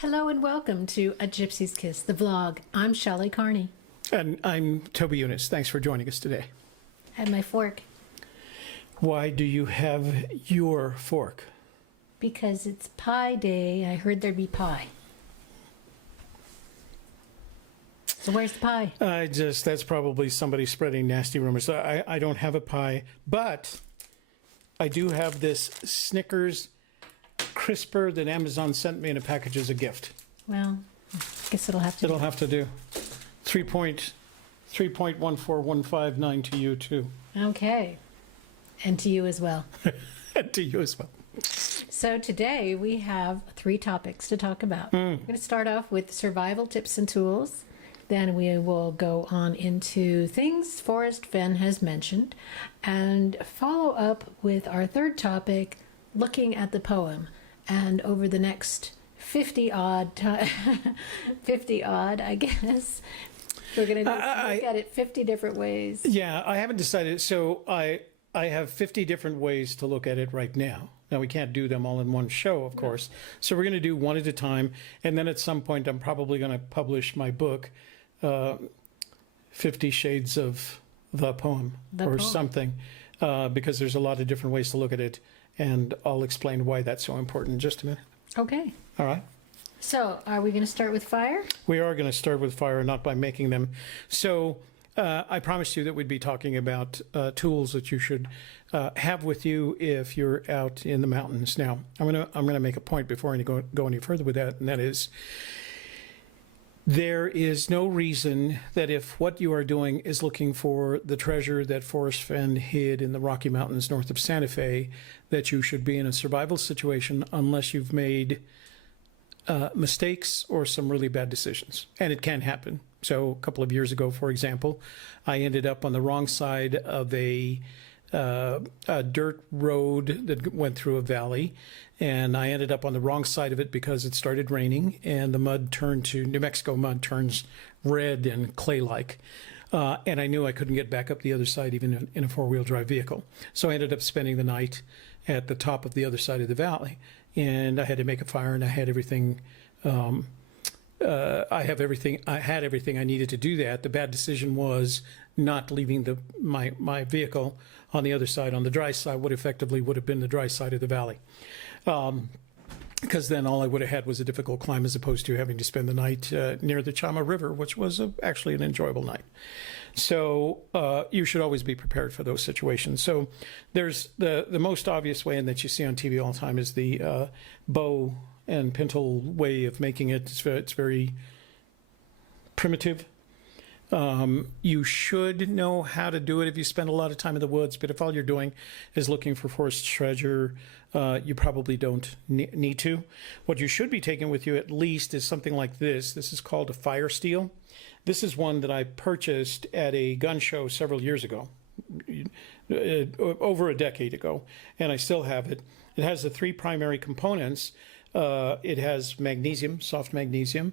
Hello and welcome to A Gypsy's Kiss, the vlog. I'm Shelley Carney. And I'm Toby Eunice. Thanks for joining us today. I have my fork. Why do you have your fork? Because it's pie day. I heard there'd be pie. So where's the pie? That's probably somebody spreading nasty rumors. I don't have a pie, but I do have this Snickers crisper that Amazon sent me in a package as a gift. Well, I guess it'll have to It'll have to do. 3.14159 to you too. Okay. And to you as well. To you as well. So today we have 3 topics to talk about. We're going to start off with survival tips and tools. Then we will go on into things Forrest Fenn has mentioned and follow up with our third topic, looking at the poem. And over the next 50 odd, I guess, we're going to look at it 50 different ways. Yeah, I haven't decided. So I have 50 different ways to look at it right now. Now, we can't do them all in one show, of course. So we're going to do one at a time. And then at some point, I'm probably going to publish my book, 50 Shades of the Poem something, because there's a lot of different ways to look at it. And I'll explain why that's so important in just a minute. Okay. All right. So are we going to start with fire? We are going to start with fire, not by making them. So I promised you that we'd be talking about tools that you should have with you if you're out in the mountains. Now, I'm gonna make a point before I go any further with that, and that is, there is no reason that if what you are doing is looking for the treasure that Forrest Fenn hid in the Rocky Mountains north of Santa Fe, that you should be in a survival situation unless you've made mistakes or some really bad decisions. And it can happen. So a couple of years ago, for example, I ended up on the wrong side of a dirt road that went through a valley, and I ended up on the wrong side of it because it started raining, and the mud turned to New Mexico mud turns red and clay-like, and I knew I couldn't get back up the other side even in a four-wheel drive vehicle. So I ended up spending the night at the top of the other side of the valley, and I had to make a fire, and I had everything. I had everything I needed to do that. The bad decision was not leaving my vehicle on the other side, on the dry side, what effectively would have been the dry side of the valley. Because then all I would have had was a difficult climb as opposed to having to spend the night near the Chama River, which was actually an enjoyable night. So you should always be prepared for those situations. So there's the most obvious way, and that you see on TV all the time, is the bow and pintle way of making it. It's very primitive. You should know how to do it if you spend a lot of time in the woods, but if all you're doing is looking for forest treasure, you probably don't need to. What you should be taking with you at least is something like this. This is called a fire steel. This is one that I purchased at a gun show several years ago, over a decade ago, and I still have it. It has the 3 primary components. It has magnesium, soft magnesium,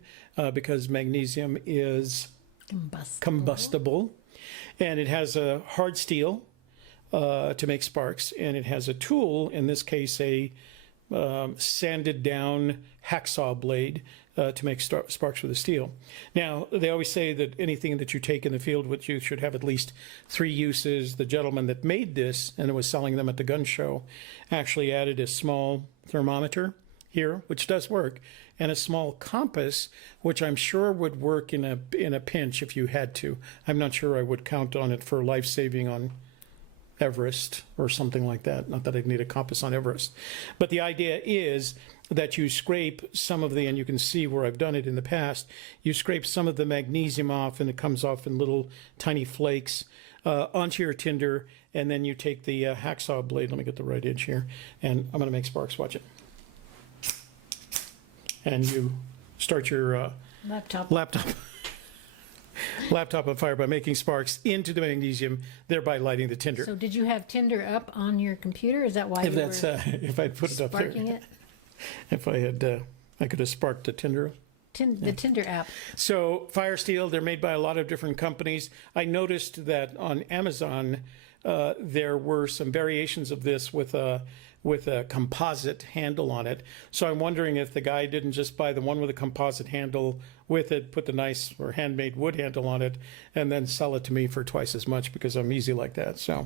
because magnesium is combustible. And it has a hard steel to make sparks, and it has a tool, in this case a sanded down hacksaw blade to make sparks with the steel. Now, they always say that anything that you take in the field with you should have at least 3 uses. The gentleman that made this and was selling them at the gun show actually added a small thermometer here, which does work, and a small compass, which I'm sure would work in a pinch if you had to. I'm not sure I would count on it for life-saving on Everest or something like that. Not that I'd need a compass on Everest. But the idea is that you scrape some of the, and you can see where I've done it in the past, you scrape some of the magnesium off, and it comes off in little tiny flakes onto your tinder, and then you take the hacksaw blade, let me get the right edge here, and I'm going to make sparks, watch it. And you start your laptop on fire by making sparks into the magnesium, thereby lighting the tinder. So did you have Tinder up on your computer? Is that why if I put it up there? Sparking it? If I had, I could have sparked the Tinder. The Tinder app. So fire steel, they're made by a lot of different companies. I noticed that on Amazon there were some variations of this with with a composite handle on it. So I'm wondering if the guy didn't just buy the one with a composite handle with it, put the nice or handmade wood handle on it, and then sell it to me for twice as much because I'm easy like that. So,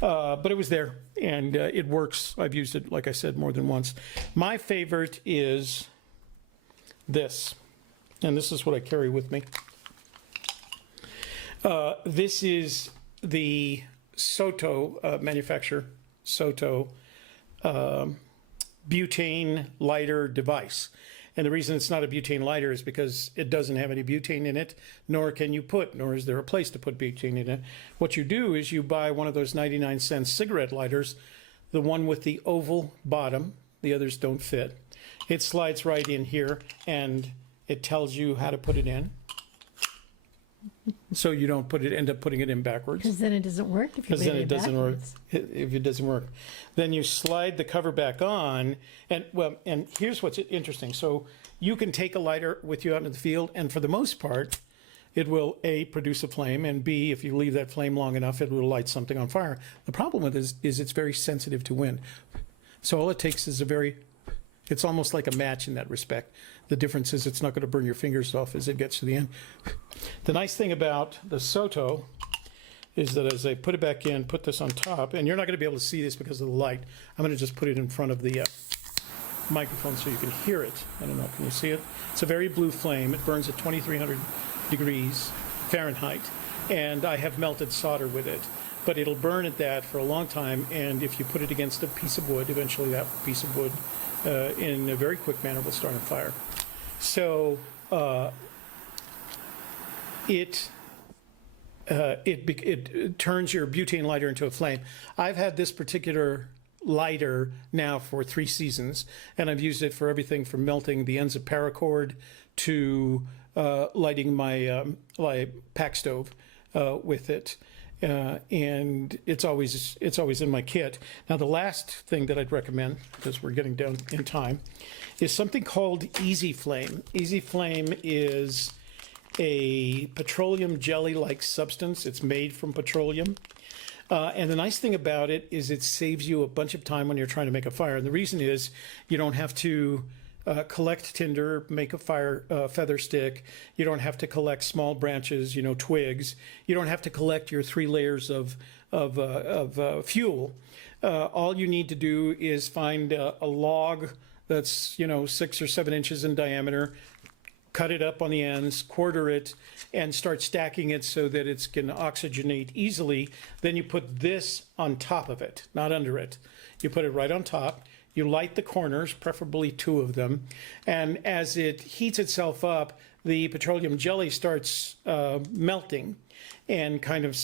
but it was there, and it works. I've used it, like I said, more than once. My favorite is this, and this is what I carry with me. This is the Soto manufacturer, Soto butane lighter device. And the reason it's not a butane lighter is because it doesn't have any butane in it, nor is there a place to put butane in it. What you do is you buy one of those 99-cent cigarette lighters, the one with the oval bottom, the others don't fit. It slides right in here and it tells you how to put it in. So you don't end up putting it in backwards. Because then it doesn't work if you leave it backwards. If it doesn't work, then you slide the cover back on, and here's what's interesting. So you can take a lighter with you out in the field, and for the most part, it will A, produce a flame, and B, if you leave that flame long enough, it will light something on fire. The problem with it is it's very sensitive to wind. So all it takes is it's almost like a match in that respect. The difference is it's not going to burn your fingers off as it gets to the end. The nice thing about the Soto is that as I put it back in, put this on top, and you're not going to be able to see this because of the light. I'm going to just put it in front of the microphone so you can hear it. I don't know, can you see it? It's a very blue flame. It burns at 2,300 degrees Fahrenheit, and I have melted solder with it. But it'll burn at that for a long time, and if you put it against a piece of wood, eventually that piece of wood in a very quick manner will start on fire. So it turns your butane lighter into a flame. I've had this particular lighter now for 3 seasons, and I've used it for everything from melting the ends of paracord to lighting my pack stove with it. And it's always in my kit. Now, the last thing that I'd recommend, because we're getting down in time, is something called Easy Flame. Easy Flame is a petroleum jelly-like substance. It's made from petroleum. And the nice thing about it is it saves you a bunch of time when you're trying to make a fire. And the reason is you don't have to collect tinder, make a fire feather stick. You don't have to collect small branches, twigs. You don't have to collect your 3 layers of fuel. All you need to do is find a log that's 6 or 7 inches in diameter, cut it up on the ends, quarter it, and start stacking it so that it can oxygenate easily. Then you put this on top of it, not under it. You put it right on top. You light the corners, preferably 2 of them, and as it heats itself up, the petroleum jelly starts melting and kind of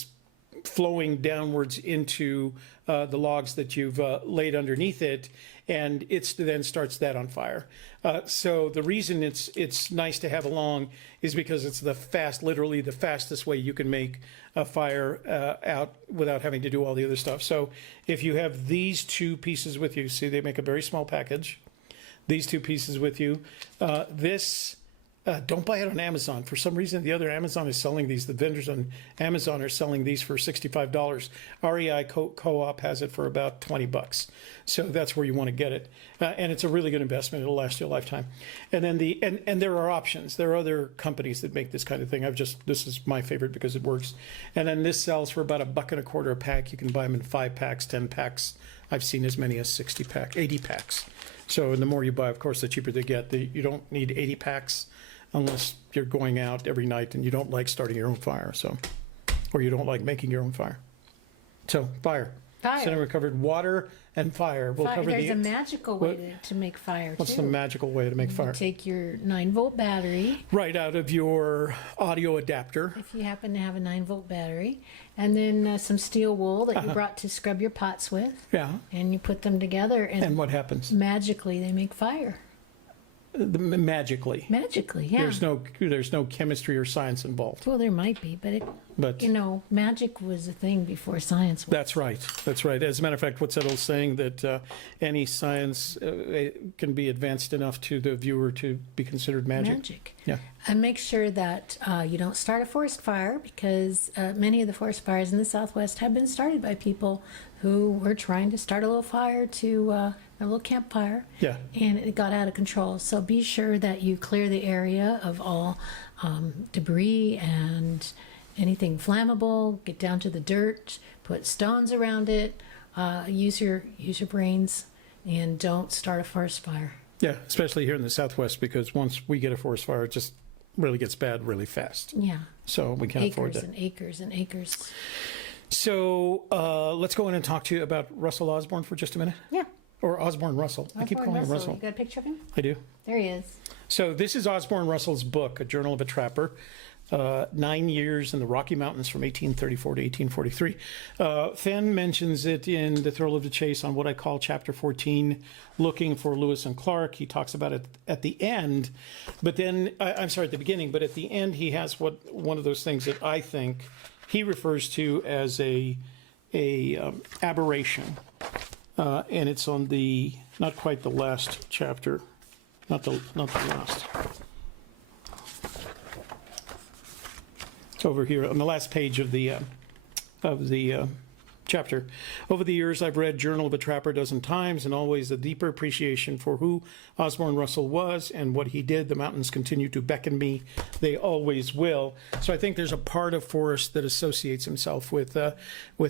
flowing downwards into the logs that you've laid underneath it, and it then starts that on fire. So the reason it's nice to have along is because it's literally the fastest way you can make a fire out without having to do all the other stuff. So if you have these 2 pieces with you, see they make a very small package, these 2 pieces with you, don't buy it on Amazon. For some reason, the other Amazon is selling these. The vendors on Amazon are selling these for $65. REI Co-op has it for about $20. So that's where you want to get it. And it's a really good investment. It'll last you a lifetime. And then and there are options. There are other companies that make this kind of thing. This is my favorite because it works. And then this sells for about $1.25 a pack. You can buy them in 5 packs, 10 packs. I've seen as many as 80 packs. So and the more you buy, of course, the cheaper they get. You don't need 80 packs. Unless you're going out every night and you don't like starting your own fire, or you don't like making your own fire. So, fire. So now we covered water and fire. There's a magical way to make fire, What's the magical way to make fire? You take your 9-volt battery. Right out of your audio adapter. If you happen to have a 9-volt battery. And then some steel wool that you brought to scrub your pots with. Yeah. And you put them together. And what happens? Magically, they make fire. magically. Magically, yeah. There's no chemistry or science involved. Well, there might be, but magic was a thing before science was. That's right. That's right. As a matter of fact, what's that old saying that any science can be advanced enough to the viewer to be considered magic? Magic. Yeah. And make sure that you don't start a forest fire, because many of the forest fires in the Southwest have been started by people who were trying to start a little fire a little campfire. Yeah. And it got out of control. So be sure that you clear the area of all debris and anything flammable. Get down to the dirt, put stones around it, use your brains, and don't start a forest fire. Yeah, especially here in the Southwest, because once we get a forest fire, it just really gets bad really fast. Yeah. So we can't afford Acres that. and acres and acres. So let's go in and talk to you about Russell Osborne for just a minute. Yeah. Or Osborne Russell. I keep calling him Russell. You got a picture of him? I do. There he is. So this is Osborne Russell's book, A Journal of a Trapper. 9 years in the Rocky Mountains from 1834 to 1843. Fenn mentions it in The Thrill of the Chase on what I call Chapter 14, Looking for Lewis and Clark. He talks about it at the end, but then, I'm sorry, at the beginning, but at the end he has one of those things that I think he refers to as a aberration. And it's on not quite the last chapter, not the last. It's over here on the last page of the chapter. Over the years, I've read Journal of a Trapper a dozen times, and always a deeper appreciation for who Osborne Russell was and what he did. The mountains continue to beckon me. They always will. So I think there's a part of Forrest that associates himself with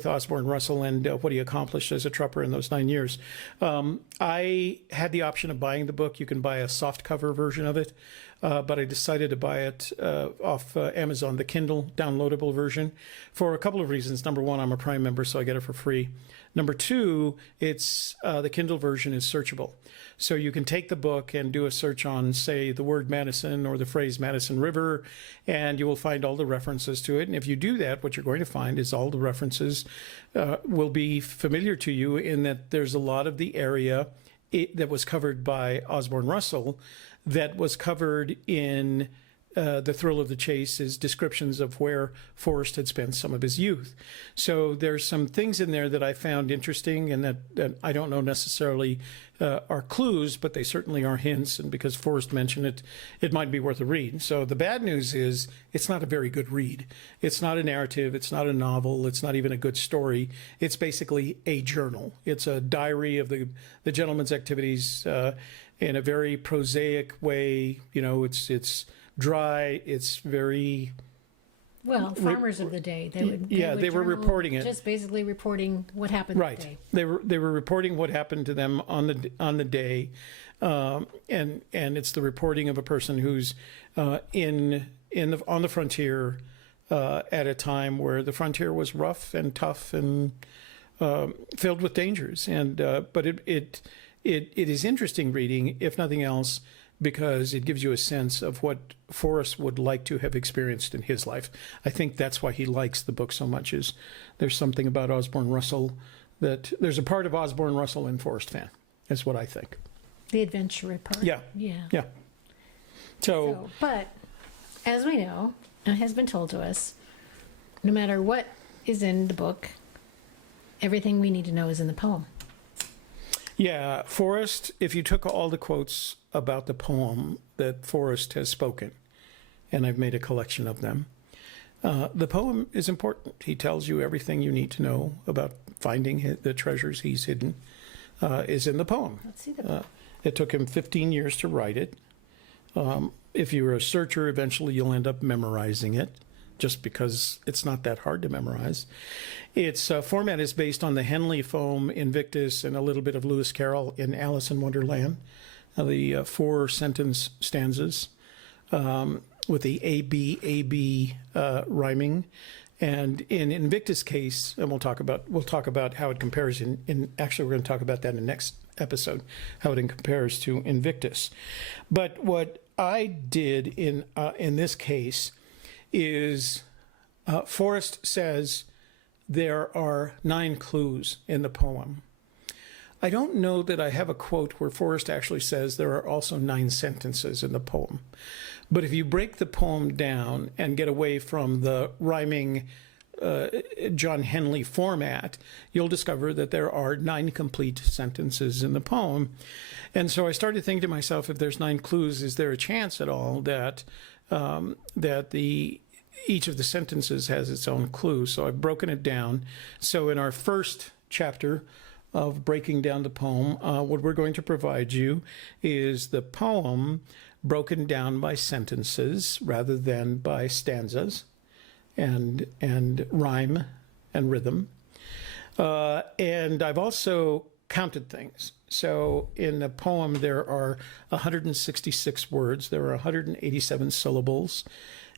Osborne Russell and what he accomplished as a trapper in those 9 years. I had the option of buying the book. You can buy a softcover version of it. But I decided to buy it off Amazon, the Kindle downloadable version, for a couple of reasons. Number one, I'm a Prime member, so I get it for free. Number two, it's the Kindle version is searchable. So you can take the book and do a search on, say, the word Madison or the phrase Madison River, and you will find all the references to it. And if you do that, what you're going to find is all the references will be familiar to you, in that there's a lot of the area that was covered by Osborne Russell that was covered in The Thrill of the Chase, is descriptions of where Forrest had spent some of his youth. So there's some things in there that I found interesting, and that I don't know necessarily are clues, but they certainly are hints. And because Forrest mentioned it, it might be worth a read. So the bad news is it's not a very good read. It's not a narrative. It's not a novel. It's not even a good story. It's basically a journal. It's a diary of the gentleman's activities in a very prosaic way. It's dry. It's very... Well, farmers of the day, they would were reporting it. Just basically reporting what happened right. that day. They were reporting what happened to them on the day, and it's the reporting of a person who's on the frontier at a time where the frontier was rough and tough and filled with dangers. And but it is interesting reading, if nothing else, because it gives you a sense of what Forrest would like to have experienced in his life. I think that's why he likes the book so much, is there's something about Osborne Russell that there's a part of Osborne Russell in Forrest Fenn, is what I think. The adventurer part. Yeah. So, but as we know, and has been told to us, no matter what is in the book, everything we need to know is in the poem. Yeah, Forrest, if you took all the quotes about the poem that Forrest has spoken, and I've made a collection of them, the poem is important. He tells you everything you need to know about finding the treasures he's hidden is in the poem. Let's see the poem. It took him 15 years to write it. If you're a searcher, eventually you'll end up memorizing it, just because it's not that hard to memorize. Its format is based on the Henley poem Invictus and a little bit of Lewis Carroll in Alice in Wonderland, the 4-sentence stanzas with the A-B rhyming. And in Invictus' case, and we'll talk about how it compares actually we're going to talk about that in the next episode, how it compares to Invictus. But what I did in this case is Forrest says there are 9 clues in the poem. I don't know that I have a quote where Forrest actually says there are also 9 sentences in the poem. But if you break the poem down and get away from the rhyming John Henley format, you'll discover that there are 9 complete sentences in the poem. And so I started thinking to myself, if there's 9 clues, is there a chance at all that each of the sentences has its own clue? So I've broken it down. So in our first chapter of breaking down the poem, what we're going to provide you is the poem broken down by sentences rather than by stanzas and rhyme and rhythm. And I've also counted things. So in the poem, there are 166 words, there are 187 syllables,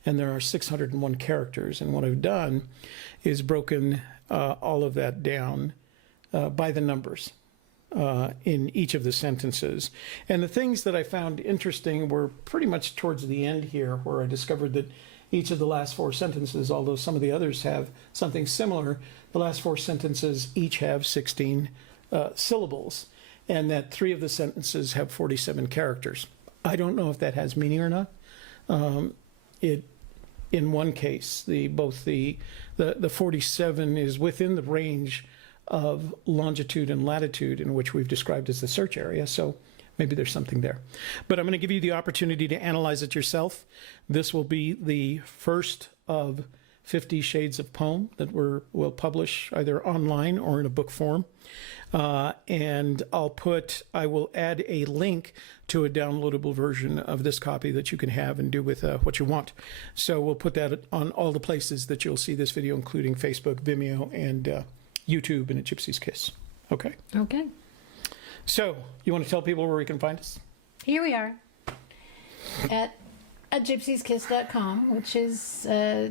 and there are 601 characters. And what I've done is broken all of that down by the numbers in each of the sentences. And the things that I found interesting were pretty much towards the end here, where I discovered that each of the last 4 sentences, although some of the others have something similar, the last 4 sentences each have 16 syllables, and that 3 of the sentences have 47 characters. I don't know if that has meaning or not. In one case, the 47 is within the range of longitude and latitude in which we've described as the search area, so maybe there's something there. But I'm going to give you the opportunity to analyze it yourself. This will be the first of 50 Shades of Poem that we'll publish either online or in a book form. And I will add a link to a downloadable version of this copy that you can have and do with what you want. So we'll put that on all the places that you'll see this video, including Facebook, Vimeo, and YouTube, and a Gypsy's Kiss. Okay? Okay. So you want to tell people where we can find us? Here we are at gypsieskiss.com, which is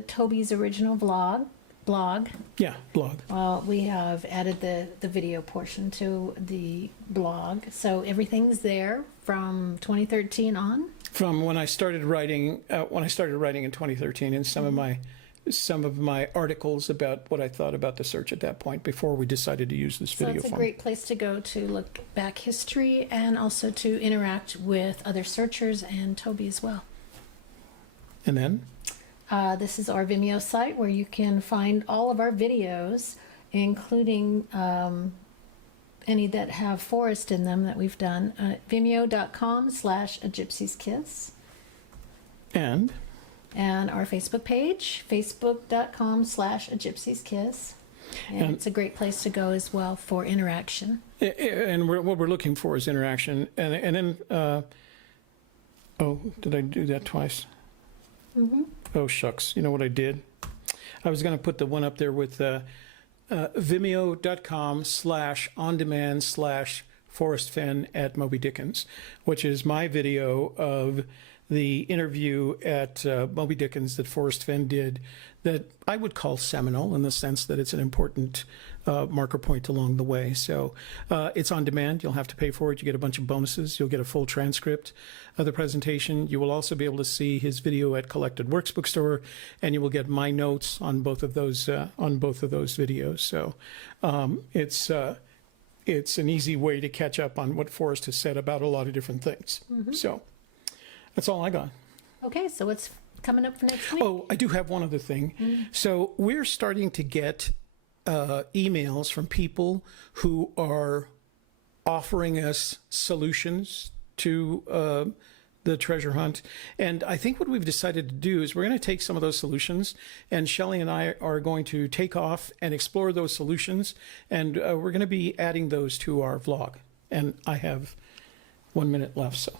Toby's original blog. Yeah, blog. Well, we have added the video portion to the blog, so everything's there from 2013 on. From when I started writing in 2013, and some of my articles about what I thought about the search at that point before we decided to use this video. So it's a form. great place to go to look back history and also to interact with other searchers and Toby as well. And then? This is our Vimeo site where you can find all of our videos, including any that have Forrest in them that we've done. Vimeo.com/agypsieskiss. And our Facebook page, facebook.com/agypsieskiss. And it's a great place to go as well for interaction. And what we're looking for is interaction. And then, oh, did I do that twice? Mm-hmm. Oh, shucks. You know what I did? I was going to put the one up there with vimeo.com/on-demand/Forrest Fenn at Moby Dickens, which is my video of the interview at Moby Dickens that Forrest Fenn did, that I would call seminal in the sense that it's an important marker point along the way. So it's on demand. You'll have to pay for it. You get a bunch of bonuses. You'll get a full transcript of the presentation. You will also be able to see his video at Collected Works Bookstore, and you will get my notes on both of those videos. So it's an easy way to catch up on what Forrest has said about a lot of different things. Mm-hmm. So that's all I got. Okay, so what's coming up for next week? Oh, I do have one other thing. Mm-hmm. So we're starting to get emails from people who are offering us solutions to the treasure hunt. And I think what we've decided to do is we're going to take some of those solutions, and Shelley and I are going to take off and explore those solutions, and we're going to be adding those to our vlog. And I have 1 minute left, so.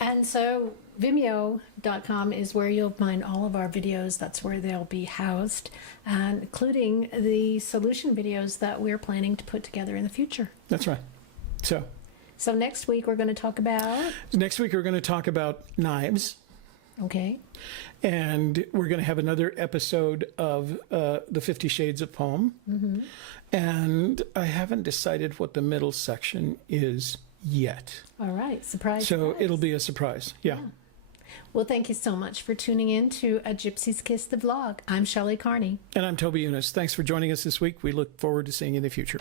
And so Vimeo.com is where you'll find all of our videos. That's where they'll be housed, and including the solution videos that we're planning to put together in the future. That's right. So next week we're going to talk about? Next week we're going to talk about knives. Okay. And we're going to have another episode of the 50 Shades of Poem. Mm-hmm. And I haven't decided what the middle section is yet. All right. Surprise. So it'll be a surprise. Yeah. Well, thank you so much for tuning in to A Gypsy's Kiss, the vlog. I'm Shelley Carney. And I'm Toby Eunice. Thanks for joining us this week. We look forward to seeing you in the future.